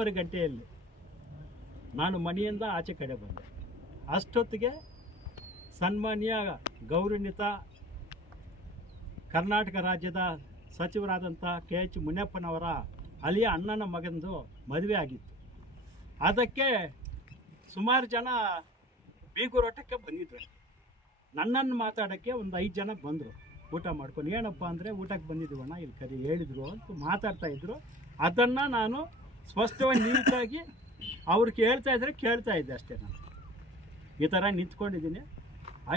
ಐದೂವರೆ ಗಂಟೆಯಲ್ಲಿ ನಾನು ಮನೆಯಿಂದ ಆಚೆ ಕಡೆ ಬಂದೆ. ಅಷ್ಟೊತ್ತಿಗೆ ಸನ್ಮಾನ್ಯ ಗೌರವಾನ್ವಿತ ಕರ್ನಾಟಕ ರಾಜ್ಯದ ಸಚಿವರಾದಂಥ ಕೆ ಎಚ್ ಮುನಿಯಪ್ಪನವರ ಅಲಿಯ ಅಣ್ಣನ ಮಗನದು ಮದುವೆ ಆಗಿತ್ತು. ಅದಕ್ಕೆ ಸುಮಾರು ಜನ ಬೀಗುರೋಟಕ್ಕೆ ಬಂದಿದ್ದರು ನನ್ನನ್ನು ಮಾತಾಡೋಕ್ಕೆ ಒಂದು ಐದು ಜನ ಬಂದರು. ಊಟ ಮಾಡ್ಕೊಂಡು ಏನಪ್ಪ ಅಂದರೆ ಊಟಕ್ಕೆ ಬಂದಿದ್ವಣ್ಣ, ಇಲ್ಲಿ ಕರಿ ಹೇಳಿದರು ಅಂತ ಮಾತಾಡ್ತಾ ಇದ್ದರು ಅದನ್ನು ನಾನು ಸ್ಪಷ್ಟವಾಗಿ ನೀಟಾಗಿ ಅವ್ರು ಕೇಳ್ತಾ ಇದ್ರೆ ಕೇಳ್ತಾ ಇದ್ದೆ ಅಷ್ಟೇ ನಾನು. ಈ ಥರ ನಿಂತ್ಕೊಂಡಿದ್ದೀನಿ.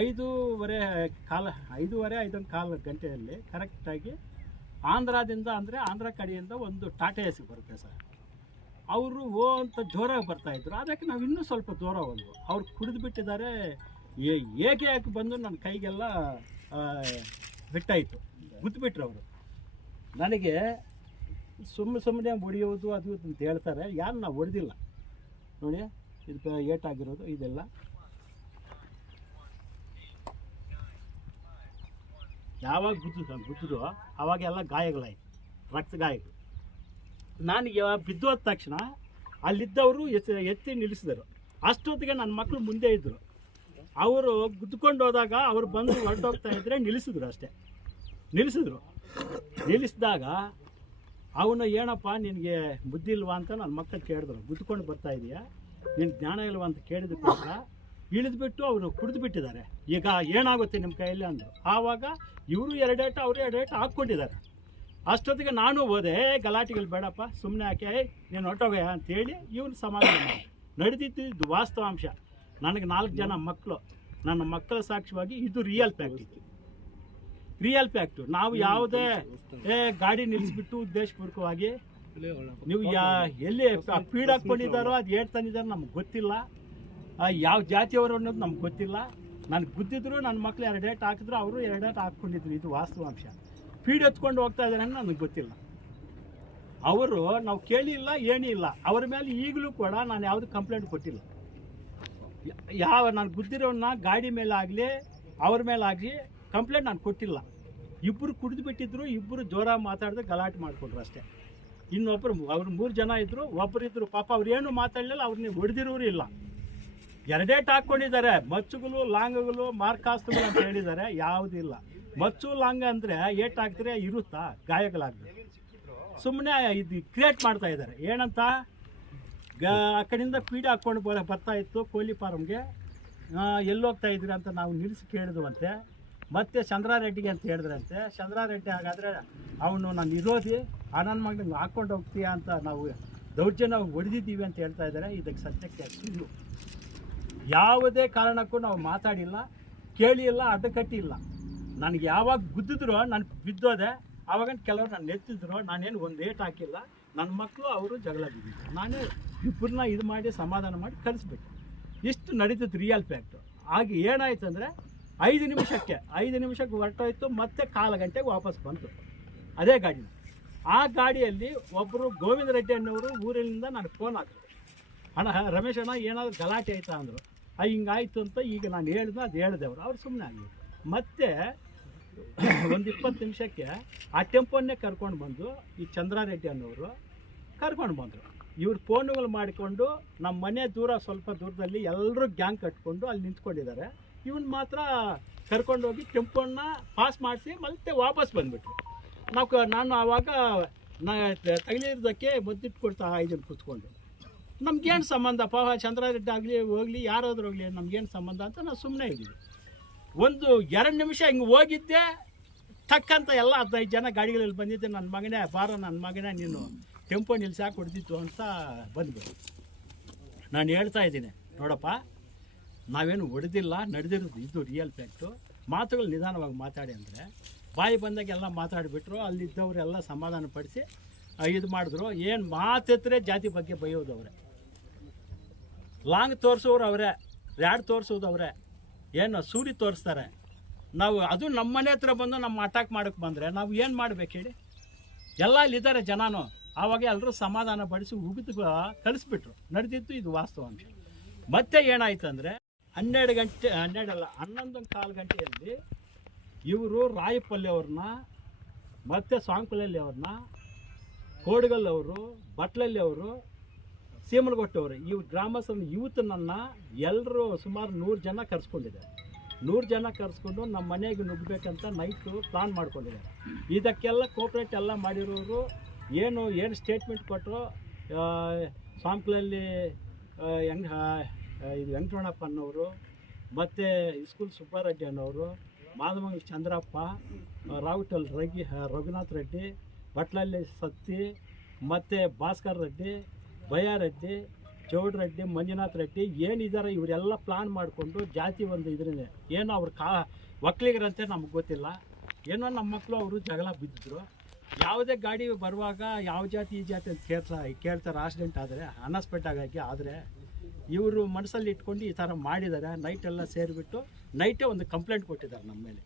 ಐದೂವರೆ ಕಾಲ, ಐದೂವರೆ, ಐದೊಂದು ಕಾಲು ಗಂಟೆಯಲ್ಲಿ ಕರೆಕ್ಟಾಗಿ ಆಂಧ್ರದಿಂದ ಅಂದರೆ ಆಂಧ್ರ ಕಡೆಯಿಂದ ಒಂದು ಟಾಟಾ ಎಸಿ ಬರುತ್ತೆ ಸರ್. ಅವರು ಓ ಅಂತ ಜೋರಾಗಿ ಬರ್ತಾಯಿದ್ರು ಅದಕ್ಕೆ ನಾವು ಇನ್ನೂ ಸ್ವಲ್ಪ ದೂರ ಹೋದ್ವು. ಅವ್ರು ಕುಡಿದು ಬಿಟ್ಟಿದ್ದಾರೆ. ಏಕೆ ಯಾಕೆ ಬಂದು ನನ್ನ ಕೈಗೆಲ್ಲ ಬಿಟ್ಟಾಯಿತು. ಗುದ್ದುಬಿಟ್ರು ಅವರು. ನನಗೆ ಸುಮ್ಮನೆ ಸುಮ್ಮನೆ ಹೊಡೆಯೋದು ಅದು ಅಂತ ಹೇಳ್ತಾರೆ. ಯಾರು ನಾವು ಹೊಡೆದಿಲ್ಲ. ನೋಡಿ, ಇದು ಏಟಾಗಿರೋದು ಇದೆಲ್ಲ. ಯಾವಾಗ ಗುದ್ದು ಗುದ್ದಿದ್ರು ಅವಾಗೆಲ್ಲ ಗಾಯಗಳಾಯಿತು, ರಕ್ತ ಗಾಯಗಳು. ನಾನು ಬಿದ್ದು ಬಿದ್ದೋದ ತಕ್ಷಣ ಅಲ್ಲಿದ್ದವರು ಎತ್ತಿ ಎತ್ತಿ ನಿಲ್ಲಿಸಿದರು. ಅಷ್ಟೊತ್ತಿಗೆ ನನ್ನ ಮಕ್ಕಳು ಮುಂದೆ ಇದ್ದರು ಅವರು ಗುದ್ದುಕೊಂಡು ಹೋದಾಗ ಅವರು ಬಂದು ಹೊರಟೋಗ್ತಾ ಇದ್ದರೆ ನಿಲ್ಲಿಸಿದ್ರು ಅಷ್ಟೇ. ನಿಲ್ಲಿಸಿದ್ರು. ನಿಲ್ಲಿಸಿದಾಗ ಅವನು ಏನಪ್ಪ ನಿನಗೆ ಬುದ್ಧಿ ಇಲ್ವಾ ಅಂತ ನನ್ನ ಮಕ್ಕಳು ಕೇಳಿದ್ರು. ಗುದ್ದುಕೊಂಡು ಬರ್ತಾ ಇದೆಯಾ? ನಿನ್ನ ಜ್ಞಾನ ಇಲ್ವಾ ಅಂತ ಕೇಳಿದಕ್ಕೋಸ್ಕರ ಇಳಿದ್ಬಿಟ್ಟು ಅವರು ಕುಡಿದು ಬಿಟ್ಟಿದ್ದಾರೆ. ಈಗ ಏನಾಗುತ್ತೆ ನಿಮ್ಮ ಕೈಯಲ್ಲಿ ಅಂದರು. ಆವಾಗ ಇವರು ಎರಡೇಟ ಅವರು ಎರಡೇಟ ಹಾಕ್ಕೊಂಡಿದ್ದಾರೆ. ಅಷ್ಟೊತ್ತಿಗೆ ನಾನು ಹೋದೆ "ಏ, ಗಲಾಟೆಗಳು ಬೇಡಪ್ಪ ಸುಮ್ಮನೆ ಏಯ್, ನೀನು ಹೊಟ್ಟೋಗಯ್ಯ ಅಂತೇಳಿ ಇವನು ಸಮಾಧಾನ. ನಡೆದಿದ್ದು ವಾಸ್ತವಾಂಶ. ನನಗೆ ನಾಲ್ಕು ಜನ ಮಕ್ಕಳು. ನನ್ನ ಮಕ್ಕಳ ಸಾಕ್ಷಿವಾಗಿ ಇದು ರಿಯಲ್ ಫ್ಯಾಕ್ಟ್ ರಿಯಲ್ ಫ್ಯಾಕ್ಟ್ ನಾವು ಯಾವುದೇ ಏ ಗಾಡಿ ನಿಲ್ಲಿಸ್ಬಿಟ್ಟು ಉದ್ದೇಶಪೂರ್ವಕವಾಗಿ ನೀವು ಯಾ ಎಲ್ಲಿ ಫೀಡ್ ಹಾಕ್ಕೊಂಡಿದ್ದಾರೋ ಅದು ಏಟ್ ತಂದಿದ್ದಾರೋ ನಮ್ಗೆ ಗೊತ್ತಿಲ್ಲ. ಯಾವ ಜಾತಿಯವರು ಅನ್ನೋದು ನಮ್ಗೆ ಗೊತ್ತಿಲ್ಲ. ನನಗೆ ಗುದ್ದಿದ್ರು ನನ್ನ ಮಕ್ಳು ಎರಡು ಏಟ್ ಹಾಕಿದ್ರು ಅವರು ಎರಡು ಏಟ್ ಹಾಕ್ಕೊಂಡಿದ್ರು. ಇದು ವಾಸ್ತವಾಂಶ. ಫೀಡ್ ಎತ್ಕೊಂಡು ಹೋಗ್ತಾ ಇದ್ದಾರೆ ಅಂದ್ರೆ ನನಗೆ ಗೊತ್ತಿಲ್ಲ. ಅವರು ನಾವು ಕೇಳಿಲ್ಲ ಏನಿಲ್ಲ. ಅವ್ರ ಮೇಲೆ ಈಗಲೂ ಕೂಡ ನಾನು ಯಾವುದು ಕಂಪ್ಲೇಂಟ್ ಕೊಟ್ಟಿಲ್ಲ. ಯಾವ ನಾನು ಗುದ್ದಿರೋನ್ನ ಗಾಡಿ ಮೇಲೆ ಆಗಲಿ ಅವ್ರ ಮೇಲೆ ಆಗಲಿ ಕಂಪ್ಲೇಂಟ್ ನಾನು ಕೊಟ್ಟಿಲ್ಲ. ಇಬ್ಬರು ಕುಡಿದು ಬಿಟ್ಟಿದ್ರು, ಇಬ್ಬರು ಜೋರಾಗಿ ಮಾತಾಡಿದ್ರೆ ಗಲಾಟೆ ಮಾಡಿಕೊಂಡ್ರು ಅಷ್ಟೇ. ಇನ್ನೊಬ್ಬರು ಅವ್ರು ಮೂರು ಜನ ಇದ್ದರು ಒಬ್ಬರು ಇದ್ದರು ಪಾಪ ಅವ್ರು ಏನು ಮಾತಾಡಲಿಲ್ಲ ಅವ್ರನ್ನ ಹೊಡೆದಿರೋರು ಇಲ್ಲ. ಎರಡೇ ಹಾಕ್ಕೊಂಡಿದ್ದಾರೆ ಮಚ್ಚುಗಳು, ಲಾಂಗ್ಗಳು ಮಾರ್ಕಾಸ್ತುಗಳು ಅಂತ ಹೇಳಿದ್ದಾರೆ. ಯಾವುದೂ ಇಲ್ಲ. ಮಚ್ಚು, ಲಾಂಗ ಅಂದರೆ ಏಟ್ ಹಾಕಿದ್ರೆ ಇರುತ್ತಾ? ಗಾಯಗಳಾಗ್ತದೆ ಸುಮ್ಮನೆ ಇದು ಕ್ರಿಯೇಟ್ ಮಾಡ್ತಾ ಇದ್ದಾರೆ. ಏನಂತ? ಗ ಆ ಕಡೆಯಿಂದ ಪೀಡಿ ಹಾಕ್ಕೊಂಡು ಬರ, ಬರ್ತಾ ಇತ್ತು ಕೋಳಿ ಫಾರಮ್ಗೆ ಎಲ್ಲೋಗ್ತಾ ಇದ್ದೀರಿ ಅಂತ ನಾವು ನಿಲ್ಲಿಸಿ ಕೇಳಿದ್ವಂತೆ. ಮತ್ತೆ ಚಂದ್ರಾರೆಡ್ಡಿಗೆ ಅಂತ ಹೇಳಿದ್ರಂತೆ ಚಂದ್ರಾರೆಡ್ಡಿ ಹಾಗಾದ್ರೆ ಅವನು ನಾನು ವಿರೋಧಿ, ಅಣ್ಣನ ಮಗನಿಗೆ ಹಾಕ್ಕೊಂಡು ಹೋಗ್ತೀಯಾ ಅಂತ ನಾವು ದೌರ್ಜನ್ಯ ಹೊಡೆದಿದ್ದೀವಿ ಅಂತ ಹೇಳ್ತಾ ಇದ್ದಾರೆ. ಇದಕ್ಕೆ ಸತ್ಯಕ್ಕೆ ಸುಳ್ಳು. ಯಾವುದೇ ಕಾರಣಕ್ಕೂ ನಾವು ಮಾತಾಡಿಲ್ಲ, ಕೇಳಿಲ್ಲ ಅಡ್ಡಕಟ್ಟಿ ಇಲ್ಲ ನನಗೆ ಯಾವಾಗ ಗುದ್ದಿದ್ರು, ನಾನು ಬಿದ್ದೋದೆ, ಆವಾಗ ಕೆಲವರು ನಾನು ನೆತ್ತಿದ್ರು, ನಾನೇನು ಒಂದು ಏಟ್ ಹಾಕಿಲ್ಲ. ನನ್ನ ಮಕ್ಕಳು, ಅವರು ಜಗಳ ಬಿದ್ದಿದ್ರು ನಾನೇ ಇಬ್ಬರನ್ನ ಇದು ಮಾಡಿ, ಸಮಾಧಾನ ಮಾಡಿ ಕಳಿಸ್ಬಿಟ್ಟೆ ಇಷ್ಟು ನಡೀತದೆ ರಿಯಲ್ ಫ್ಯಾಕ್ಟು ಆಗ ಏನಾಯ್ತು ಅಂದರೆ ಐದು ನಿಮಿಷಕ್ಕೆ ಐದು ನಿಮಿಷಕ್ಕೆ ಹೊರಟೋಯ್ತು, ಮತ್ತೆ ಕಾಲು ಗಂಟೆಗೆ ವಾಪಸ್ ಬಂತು. ಅದೇ ಗಾಡಿ ಆ ಗಾಡಿಯಲ್ಲಿ ಒಬ್ಬರು ಗೋವಿಂದ ರೆಡ್ಡಿ ಅನ್ನೋರು ಊರಿನಿಂದ ನನಗೆ ಫೋನ್ ಹಾಕಿದ್ರು ಅಣ್ಣ, ರಮೇಶ್ ಅಣ್ಣ, ಏನಾದರೂ ಗಲಾಟೆ ಆಯ್ತಾ ಅಂದರು. ಆ ಹಿಂಗಾಯ್ತು ಅಂತ ಈಗ ನಾನು ಹೇಳ್ದೆ, ಅದು ಹೇಳಿದೆ ಅವರು. ಅವ್ರು ಸುಮ್ಮನೆ ಆಗಲಿ ಮತ್ತೆ ಒಂದು ಇಪ್ಪತ್ತು ನಿಮಿಷಕ್ಕೆ ಆ ಟೆಂಪೋನ್ನೇ ಕರ್ಕೊಂಡು ಬಂದು ಈ ಚಂದ್ರಾರೆಡ್ಡಿ ಅನ್ನೋರು ಕರ್ಕೊಂಡು ಬಂದರು. ಇವ್ರು ಫೋನುಗಳು ಮಾಡಿಕೊಂಡು ನಮ್ಮ ಮನೆ ದೂರ ಸ್ವಲ್ಪ ದೂರದಲ್ಲಿ ಎಲ್ಲರೂ ಗ್ಯಾಂಗ್ ಕಟ್ಕೊಂಡು ಅಲ್ಲಿ ನಿಂತ್ಕೊಂಡಿದ್ದಾರೆ. ಇವನ್ ಮಾತ್ರ ಕರ್ಕೊಂಡೋಗಿ ಟೆಂಪೋನ್ನ ಪಾಸ್ ಮಾಡಿಸಿ ಮತ್ತೆ ವಾಪಸ್ ಬಂದ್ಬಿಟ್ರು. ನಾವು ನಾನು ಆವಾಗ ನಾ ತಗಲಿರೋದಕ್ಕೆ ಮದ್ದಿಟ್ಟು ಕೊಡ್ತಾ ಇದನ್ನು ಕೂತ್ಕೊಂಡು. ನಮ್ಗೇನು ಸಂಬಂಧಪ್ಪ ಚಂದ್ರಾರೆಡ್ಡಿ ಆಗಲಿ, ಹೋಗಲಿ, ಯಾರಾದರೂ ಹೋಗಲಿ ನಮ್ಗೇನು ಸಂಬಂಧ ಅಂತ ನಾವು ಸುಮ್ಮನೆ ಇದ್ದೀವಿ. ಒಂದು ಎರಡು ನಿಮಿಷ ಹಿಂಗೆ ಹೋಗಿದ್ದೆ, ತಕ್ಕಂತ ಎಲ್ಲ ಹದಿನೈದು ಜನ ಗಾಡಿಗಳಲ್ಲಿ ಬಂದಿದ್ದೆ. ನನ್ನ ಮಗನೇ, ಬಾರ ನನ್ನ ಮಗನೇ, ನೀನು ಟೆಂಪೋ ನಿಲ್ಸಾಕ್ ಹೊಡೆದಿತ್ತು ಅಂತ ಬಂದ್ಬಿಡು ನಾನು ಹೇಳ್ತಾ ಇದ್ದೀನಿ, ನೋಡಪ್ಪ. ನಾವೇನು ಹೊಡೆದಿಲ್ಲ, ನಡೆದಿರೋದು ಇದು ರಿಯಲ್ ಫ್ಯಾಕ್ಟು ಮಾತುಗಳು ನಿಧಾನವಾಗಿ ಮಾತಾಡಿ ಅಂದರೆ, ಬಾಯಿ ಬಂದಾಗೆಲ್ಲ ಮಾತಾಡಿಬಿಟ್ರು, ಅಲ್ಲಿದ್ದವರೆಲ್ಲ ಸಮಾಧಾನ ಪಡಿಸಿ ಇದು ಮಾಡಿದ್ರು. ಏನು ಮಾತಿದ್ರೆ ಜಾತಿ ಬಗ್ಗೆ ಬೈಯೋದು ಅವರೇ. ಲಾಂಗ್ ತೋರಿಸೋರು ಅವರೇ, ರ್ಯಾಡ್ ತೋರಿಸೋದು ಅವರೇ. ಏನು ಸೂರಿ ತೋರಿಸ್ತಾರೆ. ನಾವು ಅದು ನಮ್ಮ ಮನೆ ಹತ್ರ ಬಂದು ನಮ್ಮ ಅಟ್ಯಾಕ್ ಮಾಡೋಕ್ಕೆ ಬಂದರೆ ನಾವು ಏನು ಮಾಡ್ಬೇಕು ಹೇಳಿ? ಎಲ್ಲ ಇಲ್ಲಿದ್ದಾರೆ ಜನಾನು. ಆವಾಗ ಎಲ್ಲರೂ ಸಮಾಧಾನ ಪಡಿಸಿ ಉಗಿದು ಕಳಿಸ್ಬಿಟ್ರು. ನಡೆದಿತ್ತು ಇದು ವಾಸ್ತವಾಂಶ ಮತ್ತೆ ಏನಾಯ್ತು ಅಂದರೆ ಹನ್ನೆರಡು ಗಂಟೆ ಹನ್ನೆರಡಲ್ಲ ಹನ್ನೊಂದು ಕಾಲು ಗಂಟೆಯಲ್ಲಿ ಇವರು ರಾಯಪಲ್ಲಿ ಅವ್ರನ್ನ, ಮತ್ತೆ ಸ್ವಾಂಕುಲಲ್ಲಿ ಅವ್ರನ್ನ, ಕೋಡ್ಗಲ್ ಅವರು, ಬಟ್ಲಲ್ಲಿ ಅವರು ಸೀಮಲಗೊಟ್ಟವರು ಈ ಗ್ರಾಮಸ್ಥರ ಯೂತ್ನನ್ನು ಎಲ್ಲರೂ ಸುಮಾರು ನೂರು ಜನ ಕರೆಸ್ಕೊಂಡಿದ್ದಾರೆ. ನೂರು ಜನ ಕರೆಸ್ಕೊಂಡು ನಮ್ಮ ಮನೆಗೆ ನುಗ್ಗಬೇಕಂತ ನೈಟು ಪ್ಲಾನ್ ಮಾಡ್ಕೊಂಡಿದ್ದಾರೆ. ಇದಕ್ಕೆಲ್ಲ ಕೋಪ್ರೇಟ್ ಎಲ್ಲ ಮಾಡಿರೋರು ಏನು ಏನು ಸ್ಟೇಟ್ಮೆಂಟ್ ಕೊಟ್ಟರು ಸಾಂಪ್ಲಲ್ಲಿ ಹೆಂಗ್ ಇದು ವೆಂಕಟರಮಣಪ್ಪ ಅನ್ನೋರು, ಮತ್ತು ಇಸ್ಕೂಲ್ ಸುಬ್ಬಾರೆಡ್ಡಿ ಅನ್ನೋರು, ಮಾದಮಂಗಲ ಚಂದ್ರಪ್ಪ ರಾವುಟಲ್ ರಗಿ ರಘುನಾಥ್ ರೆಡ್ಡಿ ಬಟ್ಲಲ್ಲಿ ಸತ್ತಿ, ಮತ್ತು ಭಾಸ್ಕರ್ ರೆಡ್ಡಿ ಬಯ್ಯಾರೆಡ್ಡಿ ಚೌಡ್ ರೆಡ್ಡಿ, ಮಂಜುನಾಥ್ ರೆಡ್ಡಿ ಏನಿದ್ದಾರೆ ಇವರೆಲ್ಲ ಪ್ಲಾನ್ ಮಾಡಿಕೊಂಡು ಜಾತಿ ಒಂದು ಇದ್ರಿಂದ ಏನೋ ಅವ್ರ ಕಾ, ಒಕ್ಕಲಿಗರಂತೆ ನಮ್ಗೆ ಗೊತ್ತಿಲ್ಲ. ಏನೋ ನಮ್ಮ ಮಕ್ಕಳು ಅವರು ಜಗಳ ಬಿದ್ದಿದ್ರು. ಯಾವುದೇ ಗಾಡಿ ಬರುವಾಗ ಯಾವ ಜಾತಿ ಈ ಜಾತಿ ಅಂತ ಕೇಳ್ತಾ, ಕೇಳ್ತಾರೆ ಆಕ್ಸಿಡೆಂಟ್ ಆದರೆ ಅನಸ್ಪೆಟ್ಟಾಗಿ ಆದರೆ ಇವರು ಮನಸ್ಸಲ್ಲಿ ಇಟ್ಕೊಂಡು ಈ ಥರ ಮಾಡಿದ್ದಾರೆ. ನೈಟೆಲ್ಲ ಸೇರಿಬಿಟ್ಟು ನೈಟೇ ಒಂದು ಕಂಪ್ಲೇಂಟ್ ಕೊಟ್ಟಿದ್ದಾರೆ ನಮ್ಮ ಮೇಲೆ.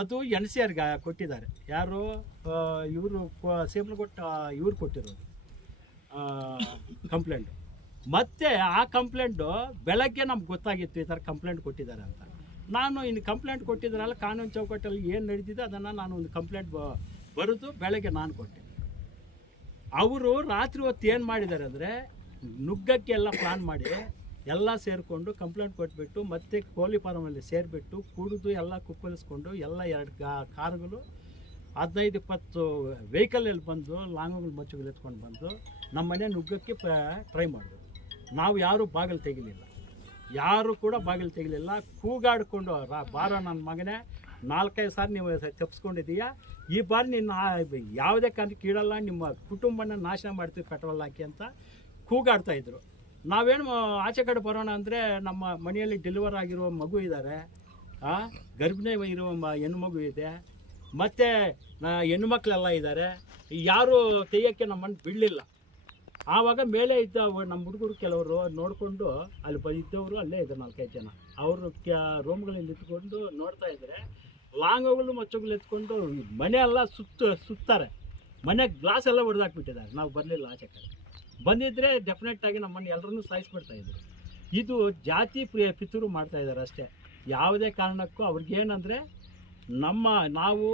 ಅದು ಎನ್ ಸಿ ಆರ್ಗೆ ಕೊಟ್ಟಿದ್ದಾರೆ. ಯಾರು ಇವರು ಸೇಮ್ಲಗೊಟ್ಟ ಇವ್ರು ಕೊಟ್ಟಿರೋದು ಕಂಪ್ಲೇಂಟು ಮತ್ತೆ ಆ ಕಂಪ್ಲೇಂಟು ಬೆಳಗ್ಗೆ ನಮ್ಗೆ ಗೊತ್ತಾಗಿತ್ತು ಈ ಥರ ಕಂಪ್ಲೇಂಟ್ ಕೊಟ್ಟಿದ್ದಾರೆ ಅಂತ. ನಾನು ಇನ್ನು ಕಂಪ್ಲೇಂಟ್ ಕೊಟ್ಟಿದ್ದಾರಲ್ಲ ಕಾನೂನು ಚೌಕಟ್ಟಲ್ಲಿ ಏನು ನಡೀತಿದೆ ಅದನ್ನು ನಾನು ಒಂದು ಕಂಪ್ಲೇಂಟ್ ಬರೆದು ಬೆಳಗ್ಗೆ ನಾನು ಕೊಟ್ಟೆ. ಅವರು ರಾತ್ರಿ ಹೊತ್ತು ಏನು ಮಾಡಿದ್ದಾರೆ ಅಂದರೆ ನುಗ್ಗಕ್ಕೆ ಎಲ್ಲ ಪ್ಲಾನ್ ಮಾಡಿ, ಎಲ್ಲ ಸೇರಿಕೊಂಡು ಕಂಪ್ಲೇಂಟ್ ಕೊಟ್ಬಿಟ್ಟು ಮತ್ತೆ ಕೋಳಿ ಫಾರಮಲ್ಲಿ ಸೇರಿಬಿಟ್ಟು ಕುಡಿದು ಎಲ್ಲ ಕುಪ್ಪಲಿಸ್ಕೊಂಡು ಎಲ್ಲ ಎರಡು ಗಾ, ಕಾರುಗಳು ಹದಿನೈದು ಇಪ್ಪತ್ತು ವೆಹಿಕಲಲ್ಲಿ ಬಂದು ಲಾಂಗುಗಳು ಮಚ್ಚುಗಳು ಎತ್ಕೊಂಡು ಬಂದು ನಮ್ಮ ಮನೆ ನುಗ್ಗಕ್ಕೆ ಟ್ರೈ ಮಾಡಿದ್ರು. ನಾವು ಯಾರೂ ಬಾಗಿಲು ತೆಗಿಲಿಲ್ಲ. ಯಾರು ಕೂಡ ಬಾಗಿಲು ತೆಗಿಲಿಲ್ಲ. ಕೂಗಾಡಿಕೊಂಡು ಬಾರ ನನ್ನ ಮಗನೇ, ನಾಲ್ಕೈದು ಸಾರಿ ನೀವು ತಪ್ಪಿಸ್ಕೊಂಡಿದ್ದೀಯಾ ಈ ಬಾರಿ ನಿನ್ನ ಯಾವುದೇ ಕಾರಣಕ್ಕೆ ಕೀಳಲ್ಲ ನಿಮ್ಮ ಕುಟುಂಬನ ನಾಶ ಮಾಡ್ತೀವಿ ಪೆಟ್ರೋಲ್ ಹಾಕಿ ಅಂತ. ಕೂಗಾಡ್ತಾ ಇದ್ರು. ನಾವೇನು ಆಚೆ ಕಡೆ ಬರೋಣ ಅಂದರೆ ನಮ್ಮ ಮನೆಯಲ್ಲಿ ಡೆಲಿವರ್ ಆಗಿರುವ ಮಗು ಇದ್ದಾರೆ ಗರ್ಭಿಣಿ ಇರುವ ಹೆಣ್ಣು ಮಗು ಇದೆ. ಮತ್ತು ಹೆಣ್ಣು ಮಕ್ಕಳೆಲ್ಲ ಇದ್ದಾರೆ ಯಾರು ಕೈಯಕ್ಕೆ ನಮ್ಮನ್ನು ಬಿಡಲಿಲ್ಲ. ಆವಾಗ ಮೇಲೆ ಇದ್ದ ನಮ್ಮ ಹುಡುಗರು ಕೆಲವರು ನೋಡಿಕೊಂಡು ಅಲ್ಲಿ ಬಂದಿದ್ದವರು ಅಲ್ಲೇ ಇದ್ದಾರೆ ನಾಲ್ಕೈದು ಜನ. ಅವರು ಕ್ಯಾ ರೂಮ್ಗಳಲ್ಲಿ ಇಟ್ಕೊಂಡು ನೋಡ್ತಾ ಇದ್ದಾರೆ ಲಾಂಗಗಳು ಮಚ್ಚಗಳು ಎತ್ಕೊಂಡು ಮನೆ ಎಲ್ಲ ಸುತ್ತ, ಸುತ್ತಾರೆ. ಮನೆ ಗ್ಲಾಸ್ ಎಲ್ಲ ಹೊಡೆದಾಕ್ಬಿಟ್ಟಿದ್ದಾರೆ ನಾವು ಬರಲಿಲ್ಲ ಆಚೆ ಕಡೆ. ಬಂದಿದ್ದರೆ ಡೆಫಿನೆಟ್ ಆಗಿ ನಮ್ಮನ್ನು ಎಲ್ಲರನ್ನೂ ಸಾಯಿಸ್ಬಿಡ್ತಾ ಇದ್ರು. ಇದು ಜಾತಿ ಪ್ರಿಯ ಪಿತೂರು ಮಾಡ್ತಾ ಇದ್ದಾರೆ ಅಷ್ಟೇ. ಯಾವುದೇ ಕಾರಣಕ್ಕೂ ಅವ್ರಿಗೇನಂದರೆ ನಮ್ಮ ನಾವು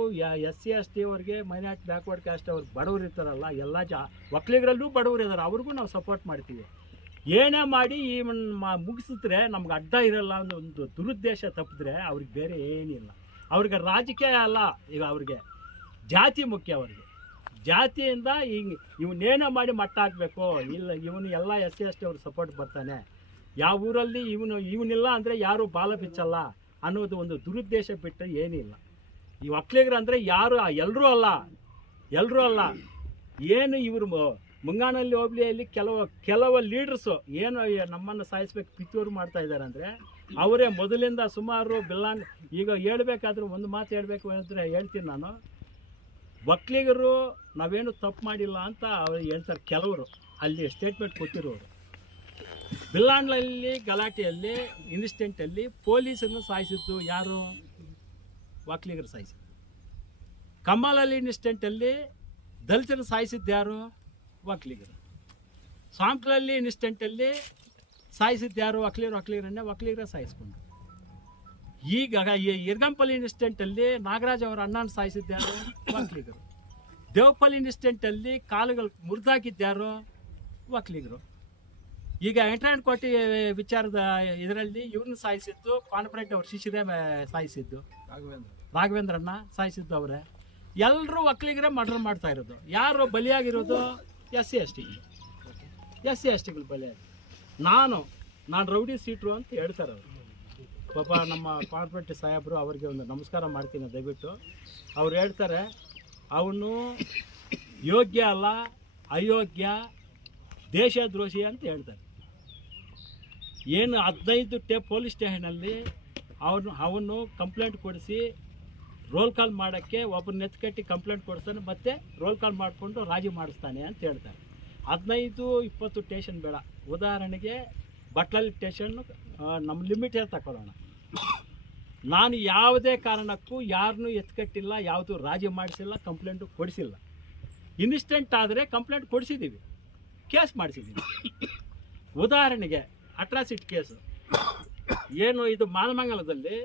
ಎಸ್ ಸಿ, ಎಸ್ ಟಿ ಅವ್ರಿಗೆ ಮೈನಾರಿಟಿ ಬ್ಯಾಕ್ವರ್ಡ್ ಕ್ಯಾಸ್ಟ್ ಅವ್ರಿಗೆ ಬಡವರು ಇರ್ತಾರಲ್ಲ, ಎಲ್ಲ ಜಾ ಒಕ್ಕಲಿಗರಲ್ಲೂ ಬಡವರು ಇದ್ದಾರೆ ಅವ್ರಿಗೂ ನಾವು ಸಪೋರ್ಟ್ ಮಾಡ್ತೀವಿ. ಏನೇ ಮಾಡಿ ಈ ಮುಗಿಸಿದ್ರೆ ನಮ್ಗೆ ಅಡ್ಡ ಇರಲ್ಲ ಅನ್ನೋ ಒಂದು ದುರುದ್ದೇಶ ತಪ್ಪಿದ್ರೆ ಅವ್ರಿಗೆ ಬೇರೆ ಏನಿಲ್ಲ. ಅವ್ರಿಗೆ ರಾಜಕೀಯ ಅಲ್ಲ ಈಗ ಅವ್ರಿಗೆ. ಜಾತಿ ಮುಖ್ಯ ಅವ್ರಿಗೆ. ಜಾತಿಯಿಂದ ಹಿಂಗೆ ಇವನ್ನೇನೋ ಮಾಡಿ ಮಟ್ಟ ಹಾಕಬೇಕು ಇಲ್ಲ, ಇವನು ಎಲ್ಲ ಎಸ್ ಸಿ, ಎಸ್ ಟಿ ಅವ್ರು ಸಪೋರ್ಟ್ ಬರ್ತಾನೆ. ಯಾವ ಊರಲ್ಲಿ ಇವನು, ಇವನಿಲ್ಲ ಅಂದರೆ ಯಾರು ಬಾಲ ಬಿಚ್ಚಲ್ಲ ಅನ್ನೋದು ಒಂದು ದುರುದ್ದೇಶ ಬಿಟ್ಟರೆ ಏನಿಲ್ಲ. ಈ ಒಕ್ಕಲಿಗರು ಅಂದರೆ ಯಾರು ಎಲ್ಲರೂ ಅಲ್ಲ ಎಲ್ಲರೂ ಅಲ್ಲ. ಏನು ಇವರು ಮುಂಗಾನಲ್ಲಿ ಹೋಬಳಿಯಲ್ಲಿ ಕೆಲವು ಕೆಲವು ಲೀಡರ್ಸು ಏನು ನಮ್ಮನ್ನು ಸಾಯಿಸ್ಬೇಕು ಪಿತೂರು ಮಾಡ್ತಾ ಇದ್ದಾರೆ ಅಂದರೆ ಅವರೇ ಮೊದಲಿಂದ ಸುಮಾರು ಬಿಲ್ಲಾಂಗ್ ಈಗ ಹೇಳ್ಬೇಕಾದ್ರೂ ಒಂದು ಮಾತು ಹೇಳಬೇಕು ಅಂದರೆ ಹೇಳ್ತೀನಿ ನಾನು. ಒಕ್ಕಲಿಗರು ನಾವೇನು ತಪ್ಪು ಮಾಡಿಲ್ಲ ಅಂತ ಅವ್ರು ಹೇಳ್ತಾರೆ ಕೆಲವರು. ಅಲ್ಲಿ ಸ್ಟೇಟ್ಮೆಂಟ್ ಕೊಟ್ಟಿರೋರು. ಬಿಲ್ಲಾಂಡ್ಲಲ್ಲಿ ಗಲಾಟೆಯಲ್ಲಿ ಇನ್ಸಿಡೆಂಟಲ್ಲಿ ಪೊಲೀಸನ್ನು ಸಾಯಿಸಿದ್ದು ಯಾರು? ಒಕ್ಕಲಿಗರು ಸಾಯಿಸಿದ್ದು. ಕಮ್ಮಲಲ್ಲಿ ಇನ್ಸಿಡೆಂಟಲ್ಲಿ ದಲಿತರು ಸಾಯಿಸಿದ್ದು ಯಾರು? ಒಕ್ಕಲಿಗರು. ಸಾಂಪ್ಲಲ್ಲಿ ಇನ್ಸಿಡೆಂಟಲ್ಲಿ ಸಾಯಿಸಿದ್ದು ಯಾರು? ಒಕ್ಕಲಿಗರು, ಒಕ್ಕಲಿಗರನ್ನೇ ಒಕ್ಕಲಿಗರ ಸಾಯಿಸ್ಕೊಂಡು ಈಗ ಈ ಇರ್ಗಂಪಲ್ಲಿ ಇನ್ಸಿಡೆಂಟಲ್ಲಿ ನಾಗರಾಜ್ ಅವರ ಅಣ್ಣನ ಸಾಯಿಸಿದ್ಯಾರು ವಕ್ಲಿಗರು. ದೇವಪಲ್ಲಿ ಇನ್ಸಿಡೆಂಟಲ್ಲಿ ಕಾಲುಗಳು ಮುರಿದಾಕಿದ್ಯಾರು ವಕ್ಲಿಗರು. ಈಗ ಎಂಟ್ರಾಂಡ್ ಕೋಟಿ ವಿಚಾರದ ಇದರಲ್ಲಿ ಇವ್ರನ್ನ ಸಾಯಿಸಿದ್ದು ಕಾನ್ಫ್ರೆಂಟ್ ಅವ್ರ ಶಿಶಿರೇ ಸಾಯಿಸಿದ್ದು. ಸಾಯಿಸಿದ್ದು ರಾಘವೇಂದ್ರನ್ನ ಸಾಯಿಸಿದ್ದು ಅವರೇ. ಎಲ್ಲರೂ ಒಕ್ಕಲಿಗರೇ ಮರ್ಡರ್ ಮಾಡ್ತಾ ಇರೋದು. ಯಾರು ಬಲಿಯಾಗಿರೋದು? S C S T. S C S ಟಿಗಳು ಬಲಿಯಾಗಿ. ನಾನು ನಾನು ರೌಡಿ ಸೀಟ್ರು ಅಂತ ಹೇಳ್ತಾರೆ ಅವರು ಪಾಪ ನಮ್ಮ ಕಾರ್ಪೊರೇಟ್ ಸಾಹೇಬರು ಅವರಿಗೆ ಒಂದು ನಮಸ್ಕಾರ ಮಾಡ್ತೀನಿ ದಯವಿಟ್ಟು. ಅವ್ರು ಹೇಳ್ತಾರೆ, ಅವನು ಯೋಗ್ಯ ಅಲ್ಲ, ಅಯೋಗ್ಯ, ದೇಶದ್ರೋಹಿ ಅಂತ ಹೇಳ್ತಾರೆ. ಏನು ಹದಿನೈದು ಟೇ ಪೊಲೀಸ್ ಸ್ಟೇಷನಲ್ಲಿ ಅವನು ಅವನು ಕಂಪ್ಲೇಂಟ್ ಕೊಡಿಸಿ ರೋಲ್ ಕಾಲ್ ಮಾಡೋಕ್ಕೆ ಒಬ್ಬನ ಎತ್ಕಟ್ಟಿ ಕಂಪ್ಲೇಂಟ್ ಕೊಡಿಸ್ತಾನೆ, ಮತ್ತೆ ರೋಲ್ ಕಾಲ್ ಮಾಡಿಕೊಂಡು ರಾಜಿ ಮಾಡಿಸ್ತಾನೆ ಅಂತ ಹೇಳ್ತಾರೆ. ಹದಿನೈದು ಇಪ್ಪತ್ತು ಟೇಷನ್ ಬೇಡ. ಉದಾಹರಣೆಗೆ ಬಟ್ಲಲ್ಲಿ ಟೇಷನ್ನು ನಮ್ಮ ಲಿಮಿಟೇ ತಗೊಳ್ಳೋಣ ನಾನು ಯಾವುದೇ ಕಾರಣಕ್ಕೂ ಯಾರನ್ನೂ ಎತ್ಕಟ್ಟಿಲ್ಲ, ಯಾವುದೂ ರಾಜಿ ಮಾಡಿಸಿಲ್ಲ ಕಂಪ್ಲೇಂಟು ಕೊಡಿಸಿಲ್ಲ. ಇನ್ಸ್ಟೆಂಟ್ ಆದರೆ ಕಂಪ್ಲೇಂಟ್ ಕೊಡಿಸಿದ್ದೀವಿ ಕೇಸ್ ಮಾಡಿಸಿದ್ದೀವಿ ಉದಾಹರಣೆಗೆ ಅಟ್ರಾಸಿಟಿ ಕೇಸು ಏನು ಇದು ಮಾನಮಂಗಲದಲ್ಲಿ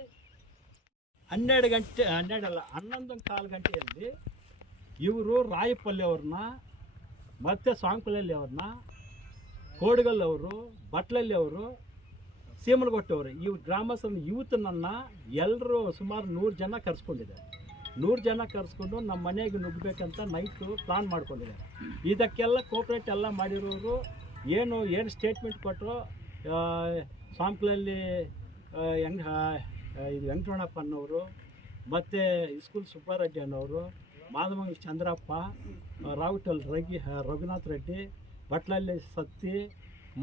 ಹನ್ನೆರಡು ಗಂಟೆ ಹನ್ನೆರಡಲ್ಲ ಹನ್ನೊಂದು ಕಾಲು ಗಂಟೆಯಲ್ಲಿ ಇವರು ರಾಯಪಲ್ಲಿ ಅವ್ರನ್ನ, ಮತ್ತು ಸ್ವಾಂಕುಲಲ್ಲಿ ಅವ್ರನ್ನ, ಕೋಡ್ಗಲ್ ಅವರು, ಬಟ್ಲಲ್ಲಿ ಅವರು ಸೀಮಲಗೊಟ್ಟವರು ಇವ್ ಗ್ರಾಮಸ್ಥರ ಯೂತ್ನನ್ನು ಎಲ್ಲರೂ ಸುಮಾರು ನೂರು ಜನ ಕರೆಸ್ಕೊಂಡಿದ್ದಾರೆ. ನೂರು ಜನ ಕರೆಸ್ಕೊಂಡು ನಮ್ಮ ಮನೆಗೆ ನುಗ್ಗಬೇಕಂತ ನೈಟು ಪ್ಲಾನ್ ಮಾಡ್ಕೊಂಡಿದ್ದಾರೆ. ಇದಕ್ಕೆಲ್ಲ ಕೋಪ್ರೇಟ್ ಎಲ್ಲ ಮಾಡಿರೋರು ಏನು ಏನು ಸ್ಟೇಟ್ಮೆಂಟ್ ಕೊಟ್ಟರು ಸಾಂಪ್ಲಲ್ಲಿ ಹೆಂಗ್ ಇದು ವೆಂಕಟಣ್ಣಪ್ಪ ಅನ್ನೋರು, ಮತ್ತು ಇಸ್ಕೂಲ್ ಸುಬ್ಬಾರೆಡ್ಡಿ ಅನ್ನೋರು ಚಂದ್ರಪ್ಪ, ರಾವುಟಲ್ ರಗಿ ರಘುನಾಥ್ ರೆಡ್ಡಿ ಬಟ್ಲಲ್ಲಿ ಸತ್ತಿ,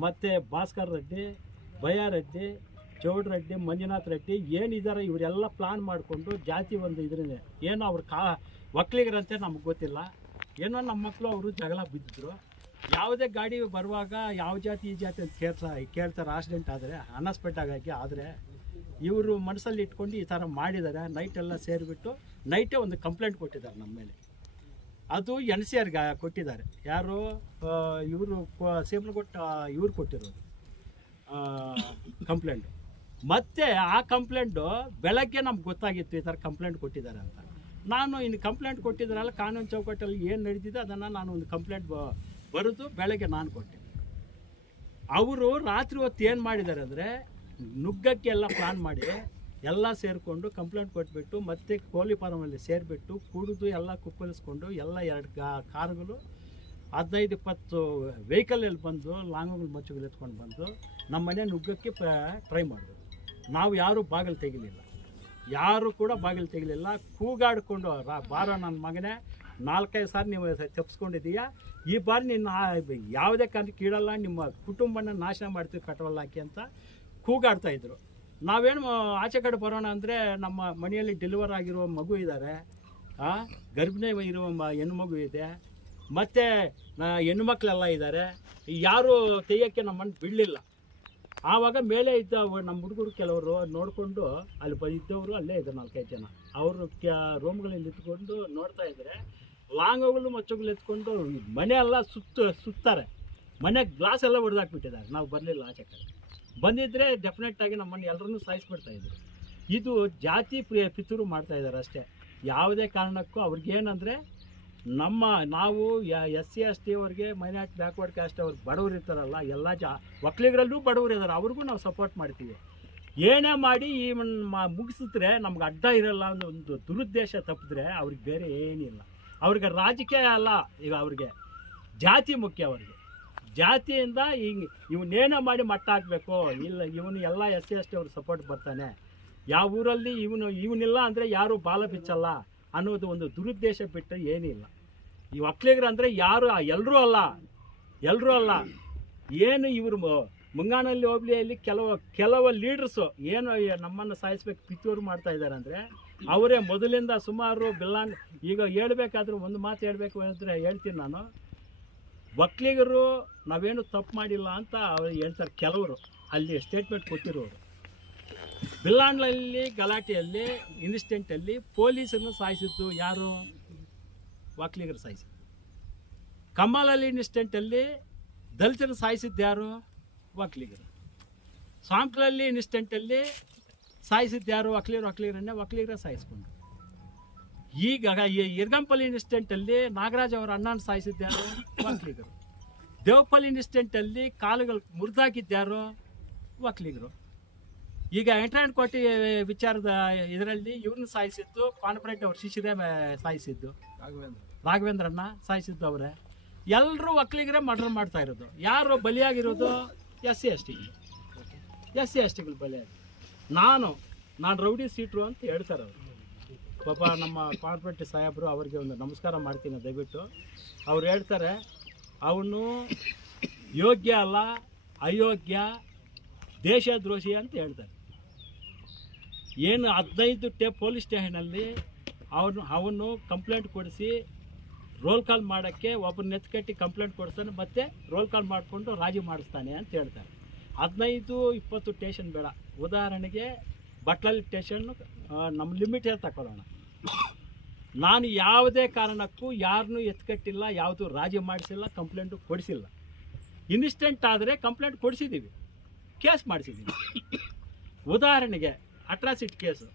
ಮತ್ತು ಭಾಸ್ಕರ್ ರೆಡ್ಡಿ ಬಯ್ಯಾರೆಡ್ಡಿ ಚೌಡ್ರೆಡ್ಡಿ ಮಂಜುನಾಥ್ ರೆಡ್ಡಿ ಏನಿದ್ದಾರೆ ಇವರೆಲ್ಲ ಪ್ಲಾನ್ ಮಾಡಿಕೊಂಡು ಜಾತಿ ಒಂದು ಇದರಿಂದ ಏನೋ ಅವ್ರ ಕಾ ಒಕ್ಕಲಿಗರಂತೆ ನಮ್ಗೆ ಗೊತ್ತಿಲ್ಲ. ಏನೋ ನಮ್ಮ ಮಕ್ಕಳು ಅವರು ಜಗಳ ಬಿದ್ದಿದ್ರು. ಯಾವುದೇ ಗಾಡಿ ಬರುವಾಗ ಯಾವ ಜಾತಿ ಈ ಜಾತಿ ಅಂತ ಕೇಳ್ತಾ ಕೇಳ್ತಾರೆ ಆಕ್ಸಿಡೆಂಟ್ ಆದರೆ ಆಗಿ ಆದರೆ ಇವರು ಮನಸ್ಸಲ್ಲಿ ಇಟ್ಕೊಂಡು ಈ ಥರ ಮಾಡಿದ್ದಾರೆ ನೈಟೆಲ್ಲ ಸೇರಿಬಿಟ್ಟು ನೈಟೇ ಒಂದು ಕಂಪ್ಲೇಂಟ್ ಕೊಟ್ಟಿದ್ದಾರೆ ನಮ್ಮ ಮೇಲೆ. ಅದು ಎನ್ ಸಿ ಆರ್ಗೆ ಕೊಟ್ಟಿದ್ದಾರೆ. ಯಾರು ಇವರು ಸೇಮ್ಲಗೊಟ್ಟ ಇವ್ರು ಕೊಟ್ಟಿರೋದು. ಕಂಪ್ಲೇಂಟು ಮತ್ತೆ ಆ ಕಂಪ್ಲೇಂಟು ಬೆಳಗ್ಗೆ ನಮ್ಗೆ ಗೊತ್ತಾಗಿತ್ತು ಈ ಥರ ಕಂಪ್ಲೇಂಟ್ ಕೊಟ್ಟಿದ್ದಾರೆ ಅಂತ. ನಾನು ಇನ್ನು ಕಂಪ್ಲೇಂಟ್ ಕೊಟ್ಟಿದ್ದಾರಲ್ಲ ಕಾನೂನು ಚೌಕಟ್ಟಲ್ಲಿ ಏನು ನಡೀತಿದೆ ಅದನ್ನು ನಾನು ಒಂದು ಕಂಪ್ಲೇಂಟ್ ಬರೆದು ಬೆಳಗ್ಗೆ ನಾನು ಕೊಟ್ಟೆ. ಅವರು ರಾತ್ರಿ ಹೊತ್ತು ಏನು ಮಾಡಿದ್ದಾರೆ ಅಂದರೆ ನುಗ್ಗಕ್ಕೆ ಎಲ್ಲ ಪ್ಲಾನ್ ಮಾಡಿ, ಎಲ್ಲ ಸೇರಿಕೊಂಡು ಕಂಪ್ಲೇಂಟ್ ಕೊಟ್ಬಿಟ್ಟು ಮತ್ತೆ ಕೋಳಿ ಫಾರಮಲ್ಲಿ ಸೇರಿಬಿಟ್ಟು ಕುಡಿದು ಎಲ್ಲ ಕುಪ್ಪಲಿಸ್ಕೊಂಡು ಎಲ್ಲ ಎರಡು ಗಾ, ಕಾರುಗಳು ಹದಿನೈದು ಇಪ್ಪತ್ತು ವೆಹಿಕಲಲ್ಲಿ ಬಂದು ಲಾಂಗ್ಗಳು ಮಚ್ಚುಗಳು ಎತ್ಕೊಂಡು ಬಂದು ನಮ್ಮ ಮನೆ ನುಗ್ಗಕ್ಕೆ ಟ್ರೈ ಮಾಡಿದ್ರು. ನಾವು ಯಾರೂ ಬಾಗಿಲು ತೆಗಿಲಿಲ್ಲ. ಯಾರು ಕೂಡ ಬಾಗಿಲು ತೆಗಿಲಿಲ್ಲ. ಕೂಗಾಡಿಕೊಂಡು ಬಾರ ನನ್ನ ಮಗನೇ, ನಾಲ್ಕೈದು ಸಾರಿ ನೀವು ತಪ್ಪಿಸ್ಕೊಂಡಿದ್ದೀಯಾ ಈ ಬಾರಿ ನಿನ್ನ ಯಾವುದೇ ಕಾರಣಕ್ಕೆ ಕೀಳಲ್ಲ. ನಿಮ್ಮ ಕುಟುಂಬನ ನಾಶ ಮಾಡ್ತೀವಿ ಪೆಟ್ರೋಲ್ ಹಾಕಿ ಅಂತ ಕೂಗಾಡ್ತಾ ಇದ್ರು. ನಾವೇನು ಆಚೆ ಕಡೆ ಬರೋಣ ಅಂದರೆ ನಮ್ಮ ಮನೆಯಲ್ಲಿ ಡೆಲಿವರ್ ಆಗಿರುವ ಮಗು ಇದ್ದಾರೆ. ಗರ್ಭಿಣಿ ಇರುವ ಮ- ಹೆಣ್ಣು ಮಗು ಇದೆ. ಮತ್ತು ಹೆಣ್ಣು ಮಕ್ಕಳೆಲ್ಲ ಇದ್ದಾರೆ. ಯಾರು ತೆಗಿಯೋಕ್ಕೆ ನಮ್ಮನ್ನು ಬಿಡಲಿಲ್ಲ. ಆವಾಗ ಮೇಲೆ ಇದ್ದ ನಮ್ಮ ಹುಡುಗರು ಕೆಲವರು ನೋಡಿಕೊಂಡು ಅಲ್ಲಿ ಬಂದಿದ್ದವರು ಅಲ್ಲೇ ಇದ್ದಾರೆ ನಾಲ್ಕೈದು ಜನ. ಅವರು ಕ್ಯಾ ರೂಮ್ಗಳಲ್ಲಿ ಇದ್ಕೊಂಡು ನೋಡ್ತಾ ಇದ್ದಾರೆ ಲಾಂಗಗಳು ಮಚ್ಚಗಳು ಎತ್ಕೊಂಡು ಮನೆ ಎಲ್ಲ ಸುತ್ತ, ಸುತ್ತಾರೆ. ಮನೆ ಗ್ಲಾಸ್ ಎಲ್ಲ ಹೊಡೆದಾಕ್ಬಿಟ್ಟಿದ್ದಾರೆ ನಾವು ಬರಲಿಲ್ಲ ಆಚೆ ಕಡೆ. ಬಂದಿದ್ದರೆ ಡೆಫಿನೆಟ್ ಆಗಿ ನಮ್ಮನ್ನು ಎಲ್ಲರನ್ನೂ ಸಾಯಿಸ್ಬಿಡ್ತಾ ಇದ್ರು. ಇದು ಜಾತಿ ಪ್ರಿಯ, ಪಿತೂರು ಮಾಡ್ತಾ ಇದ್ದಾರೆ ಅಷ್ಟೇ. ಯಾವುದೇ ಕಾರಣಕ್ಕೂ ಅವ್ರಿಗೇನಂದರೆ ನಮ್ಮ ನಾವು ಎಸ್ ಸಿ ಎಸ್ ಟಿ ಅವ್ರಿಗೆ ಮೈನಾರಿಟಿ ಬ್ಯಾಕ್ವರ್ಡ್ ಕ್ಯಾಸ್ಟ್ ಅವ್ರಿಗೆ ಬಡವರು ಇರ್ತಾರಲ್ಲ, ಎಲ್ಲ ಜಾ ಒಕ್ಕಲಿಗರಲ್ಲೂ ಬಡವರು ಇದ್ದಾರೆ ಅವ್ರಿಗೂ ನಾವು ಸಪೋರ್ಟ್ ಮಾಡ್ತೀವಿ. ಏನೇ ಮಾಡಿ ಈ ಮುಗಿಸಿದ್ರೆ ನಮ್ಗೆ ಅಡ್ಡ ಇರಲ್ಲ ಅನ್ನೋ ಒಂದು ದುರುದ್ದೇಶ ತಪ್ಪಿದ್ರೆ ಅವ್ರಿಗೆ ಬೇರೆ ಏನಿಲ್ಲ. ಅವ್ರಿಗೆ ರಾಜಕೀಯ ಅಲ್ಲ ಈಗ ಅವ್ರಿಗೆ, ಜಾತಿ ಮುಖ್ಯ ಅವ್ರಿಗೆ. ಜಾತಿಯಿಂದ ಹಿಂಗೆ ಇವನ್ನೇನೋ ಮಾಡಿ ಮಟ್ಟ ಹಾಕಬೇಕು, ಇಲ್ಲ ಇವನು ಎಲ್ಲ ಎಸ್ ಸಿ ಎಸ್ ಟಿ ಅವ್ರಿಗೆ ಸಪೋರ್ಟ್ ಬರ್ತಾನೆ. ಯಾವ ಊರಲ್ಲಿ ಇವನು, ಇವನಿಲ್ಲ ಅಂದರೆ ಯಾರು ಬಾಲ ಬಿಚ್ಚಲ್ಲ ಅನ್ನೋದು ಒಂದು ದುರುದ್ದೇಶ ಬಿಟ್ಟರೆ ಏನಿಲ್ಲ. ಈ ಒಕ್ಕಲಿಗರು ಅಂದರೆ ಯಾರು? ಎಲ್ಲರೂ ಅಲ್ಲ. ಎಲ್ಲರೂ ಅಲ್ಲ. ಏನು ಇವರು ಮುಂಗಾನಲ್ಲಿ ಹೋಬಳಿಯಲ್ಲಿ ಕೆಲವು ಕೆಲವು ಲೀಡರ್ಸು ಏನು ನಮ್ಮನ್ನು ಸಾಯಿಸ್ಬೇಕು ಪಿತ್ತೂರು ಮಾಡ್ತಾ ಇದ್ದಾರೆ ಅಂದರೆ, ಅವರೇ ಮೊದಲಿಂದ ಸುಮಾರು ಬಿಲ್ಲಾಂಗ್ ಈಗ ಹೇಳ್ಬೇಕಾದ್ರೂ ಒಂದು ಮಾತು ಹೇಳಬೇಕು ಅಂದರೆ ಹೇಳ್ತೀನಿ ನಾನು. ಒಕ್ಕಲಿಗರು ನಾವೇನು ತಪ್ಪು ಮಾಡಿಲ್ಲ ಅಂತ ಅವ್ರು ಹೇಳ್ತಾರೆ ಕೆಲವರು. ಅಲ್ಲಿ ಸ್ಟೇಟ್ಮೆಂಟ್ ಕೊಟ್ಟಿರೋರು. ಬಿಲ್ಲಾಂಡ್ಲಲ್ಲಿ ಗಲಾಟೆಯಲ್ಲಿ ಇನ್ಸಿಡೆಂಟಲ್ಲಿ ಪೊಲೀಸನ್ನು ಸಾಯಿಸಿದ್ದು ಯಾರು? ಒಕ್ಕಲಿಗರು ಸಾಯಿಸಿದ್ದು ಕಮ್ಮಲಲ್ಲಿ ಇನ್ಸ್ಟೆಂಟಲ್ಲಿ ದಲಿತರು ಸಾಯಿಸಿದ್ದು ಯಾರು? ವಾಕ್ಲಿಗರು. ಸ್ವಾಂಕ್ಲಲ್ಲಿ ಇನ್ಸ್ಟೆಂಟಲ್ಲಿ ಸಾಯಿಸಿದ್ದು ಯಾರು? ವಾಕ್ಲಿಗರು. ವಾಕ್ಲಿಗರನ್ನೇ ವಾಕ್ಲಿಗರ ಸಾಯಿಸ್ಕೊಂಡು. ಈಗ ಈ ಇರ್ಗಂಪಲ್ಲಿ ಇನ್ಸ್ಟೆಂಟಲ್ಲಿ ನಾಗರಾಜ್ ಅವರ ಅಣ್ಣನ ಸಾಯಿಸಿದ್ಯಾರು ವಾಕ್ಲಿಗರು. ದೇವಪಲ್ಲಿ ಇನ್ಸ್ಟೆಂಟಲ್ಲಿ ಕಾಲುಗಳು ಮುರಿದಾಕಿದ್ಯಾರು ವಾಕ್ಲಿಗರು. ಈಗ ಎಂಟ್ರಾಂಡ್ ಕೋಟಿ ವಿಚಾರದ ಇದರಲ್ಲಿ ಇವ್ರನ್ನ ಸಾಯಿಸಿದ್ದು ಕಾನ್ಫರೆಂಟ್ ಅವ್ರ ಶಿಶಿರೇ ಸಾಯಿಸಿದ್ದು. ಸಾಯಿಸಿದ್ದು ರಾಘವೇಂದ್ರನ್ನ ಸಾಯಿಸಿದ್ದು ಅವರೇ ಎಲ್ಲರೂ ಒಕ್ಕಲಿಗರೇ ಮರ್ಡರ್ ಮಾಡ್ತಾ ಇರೋದು. ಯಾರು ಬಲಿಯಾಗಿರೋದು? S C S T. S C S ಟಿಗಳು ಬಲಿಯಾಗಿ. ನಾನು ನಾನು ರೌಡಿ ಸೀಟ್ರು ಅಂತ ಹೇಳ್ತಾರೆ ಅವರು. ಪಾಪ ನಮ್ಮ ಕಾರ್ಪೊರೇಟ್ ಸಾಹೇಬರು ಅವರಿಗೆ ಒಂದು ನಮಸ್ಕಾರ ಮಾಡ್ತೀನಿ ದಯವಿಟ್ಟು. ಅವ್ರು ಹೇಳ್ತಾರೆ, ಅವನು ಯೋಗ್ಯ ಅಲ್ಲ, ಅಯೋಗ್ಯ, ದೇಶದ್ರೋಹಿ ಅಂತ ಹೇಳ್ತಾರೆ. ಏನು ಹದಿನೈದು ಟೇ ಪೊಲೀಸ್ ಸ್ಟೇಷನಲ್ಲಿ ಅವನು ಅವನು ಕಂಪ್ಲೇಂಟ್ ಕೊಡಿಸಿ ರೋಲ್ ಕಾಲ್ ಮಾಡೋಕ್ಕೆ ಒಬ್ಬನ ಎತ್ಕಟ್ಟಿ ಕಂಪ್ಲೇಂಟ್ ಕೊಡಿಸ್ತಾನೆ ಮತ್ತೆ ರೋಲ್ ಕಾಲ್ ಮಾಡಿಕೊಂಡು ರಾಜಿ ಮಾಡಿಸ್ತಾನೆ ಅಂತ ಹೇಳ್ತಾರೆ. ಹದಿನೈದು ಇಪ್ಪತ್ತು ಸ್ಟೇಷನ್ ಬೇಡ. ಉದಾಹರಣೆಗೆ ಬಟ್ಲಲ್ಲಿ ಸ್ಟೇಷನ್ ನಮ್ಮ ಲಿಮಿಟೇ ತಗೊಳ್ಳೋಣ ನಾನು ಯಾವುದೇ ಕಾರಣಕ್ಕೂ ಯಾರನ್ನೂ ಎತ್ಕಟ್ಟಿಲ್ಲ ಯಾವುದು ರಾಜಿ ಮಾಡಿಸಿಲ್ಲ ಕಂಪ್ಲೇಂಟು ಕೊಡಿಸಿಲ್ಲ. ಇನ್ಸ್ಟೆಂಟ್ ಆದರೆ ಕಂಪ್ಲೇಂಟ್ ಕೊಡಿಸಿದ್ದೀವಿ ಕೇಸ್ ಮಾಡಿಸಿದ್ದೀವಿ ಉದಾಹರಣೆಗೆ ಅಟ್ರಾಸಿಟಿ ಕೇಸು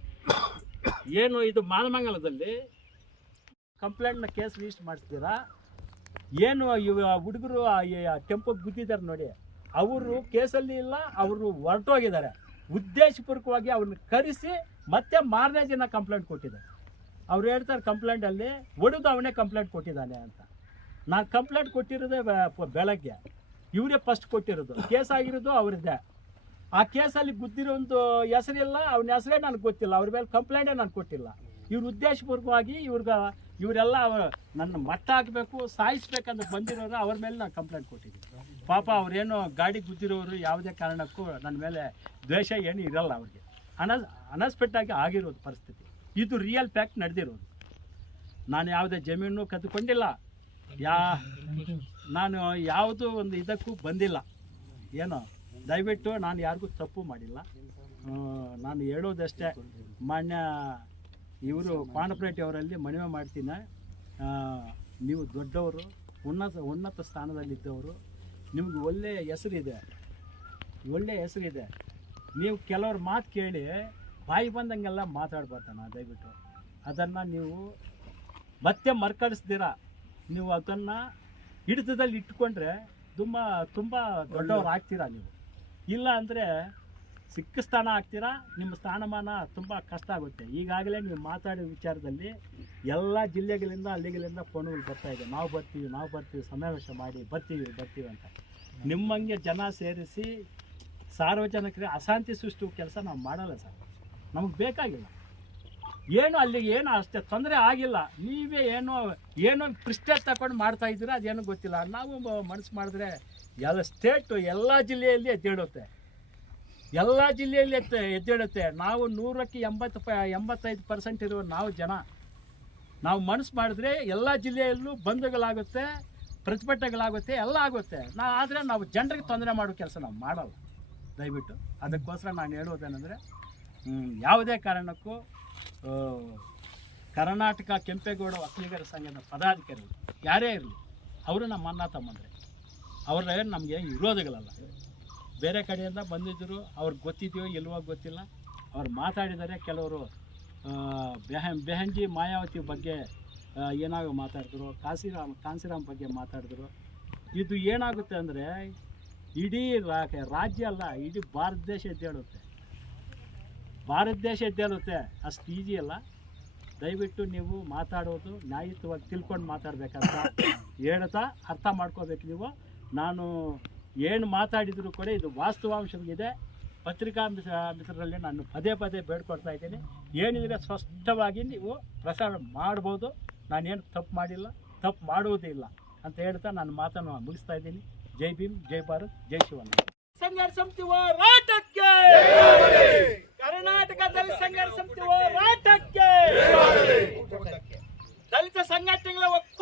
ಏನು ಇದು ಮಾನಮಂಗಲದಲ್ಲಿ ಕಂಪ್ಲೇಂಟ್ನ ಕೇಸ್ ರಿಜಿಸ್ಟರ್ ಮಾಡಿಸ್ತೀರಾ ಏನು ಇವ ಹುಡುಗರು ಟೆಂಪೋಗೆ ಗುದ್ದಿದ್ದಾರೆ ನೋಡಿ. ಅವರು ಕೇಸಲ್ಲಿ ಇಲ್ಲ, ಅವರು ಹೊರಟೋಗಿದ್ದಾರೆ. ಉದ್ದೇಶಪೂರ್ವಕವಾಗಿ ಅವ್ರನ್ನ ಕರೆಸಿ ಮತ್ತೆ ಮಾರನೇ ದಿನ ಕಂಪ್ಲೇಂಟ್ ಕೊಟ್ಟಿದ್ದಾರೆ. ಅವ್ರು ಹೇಳ್ತಾರೆ ಕಂಪ್ಲೇಂಟಲ್ಲಿ ಒಡೆದು ಅವನೇ ಕಂಪ್ಲೇಂಟ್ ಕೊಟ್ಟಿದ್ದಾನೆ ಅಂತ. ನಾನು ಕಂಪ್ಲೇಂಟ್ ಕೊಟ್ಟಿರೋದೇ ಬೆಳಗ್ಗೆ. ಇವರೇ ಫಸ್ಟ್ ಕೊಟ್ಟಿರೋದು. ಕೇಸ್ ಆಗಿರೋದು ಅವ್ರದ್ದೇ. ಆ ಕೇಸಲ್ಲಿ ಗುದ್ದಿರೋ ಒಂದು ಹೆಸರಿಲ್ಲ, ಅವನ ಹೆಸರೇ ನನಗೆ ಗೊತ್ತಿಲ್ಲ. ಅವ್ರ ಮೇಲೆ ಕಂಪ್ಲೇಂಟೇ ನಾನು ಕೊಟ್ಟಿಲ್ಲ. ಇವ್ರ ಉದ್ದೇಶಪೂರ್ವಕವಾಗಿ ಇವ್ರಿಗೆ ಇವರೆಲ್ಲ ನನ್ನ ಮಟ್ಟ ಹಾಕಬೇಕು, ಸಾಯಿಸ್ಬೇಕಂತ ಬಂದಿರೋರು ಅವ್ರ ಮೇಲೆ ನಾನು ಕಂಪ್ಲೇಂಟ್ ಕೊಟ್ಟಿದ್ದೀನಿ. ಪಾಪ ಅವ್ರೇನು ಗಾಡಿ ಗುದ್ದಿರೋರು ಯಾವುದೇ ಕಾರಣಕ್ಕೂ ನನ್ನ ಮೇಲೆ ದ್ವೇಷ ಏನು ಇರಲ್ಲ ಅವ್ರಿಗೆ. ಅನಸ್ ಅನಸ್ಪೆಕ್ಟಾಗಿ ಆಗಿರೋದು ಪರಿಸ್ಥಿತಿ. ಇದು ರಿಯಲ್ ಫ್ಯಾಕ್ಟ್ ನಡೆದಿರೋದು. ನಾನು ಯಾವುದೇ ಜಮೀನು ಕದ್ದುಕೊಂಡಿಲ್ಲ. ಯಾ, ನಾನು ಯಾವುದೂ ಒಂದು ಇದಕ್ಕೂ ಬಂದಿಲ್ಲ. ಏನೋ, ದಯವಿಟ್ಟು ನಾನು ಯಾರಿಗೂ ತಪ್ಪು ಮಾಡಿಲ್ಲ. ನಾನು ಹೇಳೋದಷ್ಟೇ. ಮಾನ್ಯ ಇವರು ಪಾನಪ್ರೇಟಿ ಅವರಲ್ಲಿ ಮನವಿ ಮಾಡ್ತೀನಿ ನೀವು ದೊಡ್ಡವರು ಉನ್ನತ ಉನ್ನತ ಸ್ಥಾನದಲ್ಲಿದ್ದವರು ನಿಮ್ಗೆ ಒಳ್ಳೆಯ ಹೆಸರಿದೆ. ಒಳ್ಳೆಯ ಹೆಸರಿದೆ. ನೀವು ಕೆಲವ್ರ ಮಾತು ಕೇಳಿ ಬಾಯಿ ಬಂದಂಗೆಲ್ಲ ಮಾತಾಡ್ಬಾರ್ದಣ್ಣ ದಯವಿಟ್ಟು. ಅದನ್ನು ನೀವು ಮತ್ತೆ ಮರ್ಕಡಿಸ್ದಿರ ನೀವು ಅದನ್ನು ಹಿಡಿತದಲ್ಲಿ ಇಟ್ಕೊಂಡ್ರೆ ತುಂಬ ತುಂಬ ದೊಡ್ಡವ್ರು ಆಗ್ತೀರಾ ನೀವು. ಇಲ್ಲ ಅಂದರೆ ಸಿಕ್ಕ ಸ್ಥಾನ ಆಗ್ತೀರಾ ನಿಮ್ಮ ಸ್ಥಾನಮಾನ ತುಂಬ ಕಷ್ಟ ಆಗುತ್ತೆ. ಈಗಾಗಲೇ ನೀವು ಮಾತಾಡಿದ ವಿಚಾರದಲ್ಲಿ ಎಲ್ಲ ಜಿಲ್ಲೆಗಳಿಂದ, ಹಳ್ಳಿಗಳಿಂದ ಫೋನ್ಗಳು ಬರ್ತಾ ಇದೆ. ನಾವು ಬರ್ತೀವಿ ನಾವು ಬರ್ತೀವಿ, ಸಮಾವೇಶ ಮಾಡಿ ಬರ್ತೀವಿ ಬರ್ತೀವಿ ಅಂತ. ನಿಮ್ಮಂಗೆ ಜನ ಸೇರಿಸಿ ಸಾರ್ವಜನಿಕರಿಗೆ ಅಶಾಂತಿ ಸೃಷ್ಟಿ ಕೆಲಸ ನಾವು ಮಾಡಲ್ಲ ಸರ್. ನಮಗೆ ಬೇಕಾಗಿಲ್ಲ. ಏನು ಅಲ್ಲಿಗೆ ಏನು ಅಷ್ಟೇ ತೊಂದರೆ ಆಗಿಲ್ಲ. ನೀವೇ ಏನೋ ಏನೋ ಪ್ರಿಸ್ಟೇಜ್ ತಗೊಂಡು ಮಾಡ್ತಾ ಇದ್ದೀರಾ, ಅದೇನೂ ಗೊತ್ತಿಲ್ಲ. ನಾವು ಮನಸ್ಸು ಮಾಡಿದ್ರೆ ಎಲ್ಲ ಸ್ಟೇಟು ಎಲ್ಲ ಜಿಲ್ಲೆಯಲ್ಲಿ ಎದ್ದೇಳುತ್ತೆ. ಎಲ್ಲ ಜಿಲ್ಲೆಯಲ್ಲಿ ಎತ್ತ, ಎದ್ದೇಳುತ್ತೆ. ನಾವು ನೂರಕ್ಕೆ ಎಂಬತ್ತು ಪ, ಎಂಬತ್ತೈದು ಪರ್ಸೆಂಟ್ ಇರುವ ನಾವು ಜನ. ನಾವು ಮನಸ್ಸು ಮಾಡಿದ್ರೆ ಎಲ್ಲ ಜಿಲ್ಲೆಯಲ್ಲೂ ಬಂಧುಗಳಾಗುತ್ತೆ ಪ್ರತಿಭಟನೆಗಳಾಗುತ್ತೆ ಎಲ್ಲ ಆಗುತ್ತೆ. ನಾ, ಆದರೆ ನಾವು ಜನರಿಗೆ ತೊಂದರೆ ಮಾಡೋ ಕೆಲಸ ನಾವು ಮಾಡಲ್ಲ. ದಯವಿಟ್ಟು. ಅದಕ್ಕೋಸ್ಕರ ನಾನು ಹೇಳೋದೇನೆಂದರೆ ಯಾವುದೇ ಕಾರಣಕ್ಕೂ ಕರ್ನಾಟಕ ಕೆಂಪೇಗೌಡ ಒಕ್ಕಲಿಗರ ಸಂಘದ ಪದಾಧಿಕಾರಿಗಳು ಯಾರೇ ಇರಲಿ, ಅವರು ನಮ್ಮ ಅಣ್ಣ ತಮ್ಮಂದರೆ. ಅವ್ರ ನಮಗೆ ವಿರೋಧಗಳಲ್ಲ. ಬೇರೆ ಕಡೆಯಿಂದ ಬಂದಿದ್ದರು ಅವ್ರಿಗೆ ಗೊತ್ತಿದೆಯೋ ಇಲ್ವೋ ಗೊತ್ತಿಲ್ಲ. ಅವ್ರು ಮಾತಾಡಿದರೆ, ಕೆಲವರು ಬೆಹ ಬೆಹಂಜಿ ಮಾಯಾವತಿ ಬಗ್ಗೆ ಏನಾಗೋ ಮಾತಾಡಿದ್ರು, ಕಾಸಿರಾಮ್, ಕಾಂಸಿರಾಮ್ ಬಗ್ಗೆ ಮಾತಾಡಿದ್ರು. ಇದು ಏನಾಗುತ್ತೆ ಅಂದರೆ, ಇಡೀ ರಾಜ್ಯ ಅಲ್ಲ, ಇಡೀ ಭಾರತ ದೇಶ ಎದ್ದೇಳುತ್ತೆ ಭಾರತ ದೇಶ ಎದ್ದೇಳುತ್ತೆ ಅಷ್ಟು ಈಜಿ ಅಲ್ಲ. ದಯವಿಟ್ಟು ನೀವು ಮಾತಾಡೋದು, ನ್ಯಾಯಯುತವಾಗಿ ತಿಳ್ಕೊಂಡು ಮಾತಾಡಬೇಕಂತ ಹೇಳ್ತಾ ಅರ್ಥ ಮಾಡ್ಕೋಬೇಕು ನೀವು. ನಾನು ಏನು ಮಾತಾಡಿದ್ರು ಕೂಡ ಇದು ವಾಸ್ತವಾಂಶವಿದೆ. ಪತ್ರಿಕಾ ಮಿತ್ರರಲ್ಲೇ ಮಿತ್ರರಲ್ಲಿ ನಾನು ಪದೇ ಪದೇ ಬೇಡ್ಕೊಡ್ತಾ ಇದ್ದೀನಿ. ಏನಿದ್ರೆ ಸ್ಪಷ್ಟವಾಗಿ ನೀವು ಪ್ರಸಾರ ಮಾಡ್ಬೋದು. ನಾನೇನು ತಪ್ಪು ಮಾಡಿಲ್ಲ. ತಪ್ಪು ಮಾಡುವುದಿಲ್ಲ ಅಂತ ಹೇಳ್ತಾ ನಾನು ಮಾತನ್ನು ಮುಗಿಸ್ತಾ ಇದ್ದೀನಿ. ಜೈ ಭೀಮ್ ಜೈ ಭಾರತ್ ಜೈ ಶಿವನ್ ಸಂಘರ್ಷ ಸಮಿತಿ ಹೋರಾಟಕ್ಕೆ! ಕರ್ನಾಟಕದಲ್ಲಿ ಸಂಘರ್ಷ ಹೋರಾಟಕ್ಕೆ! ದಲಿತ ಸಂಘಟನೆಗಳ ಒಕ್ಕ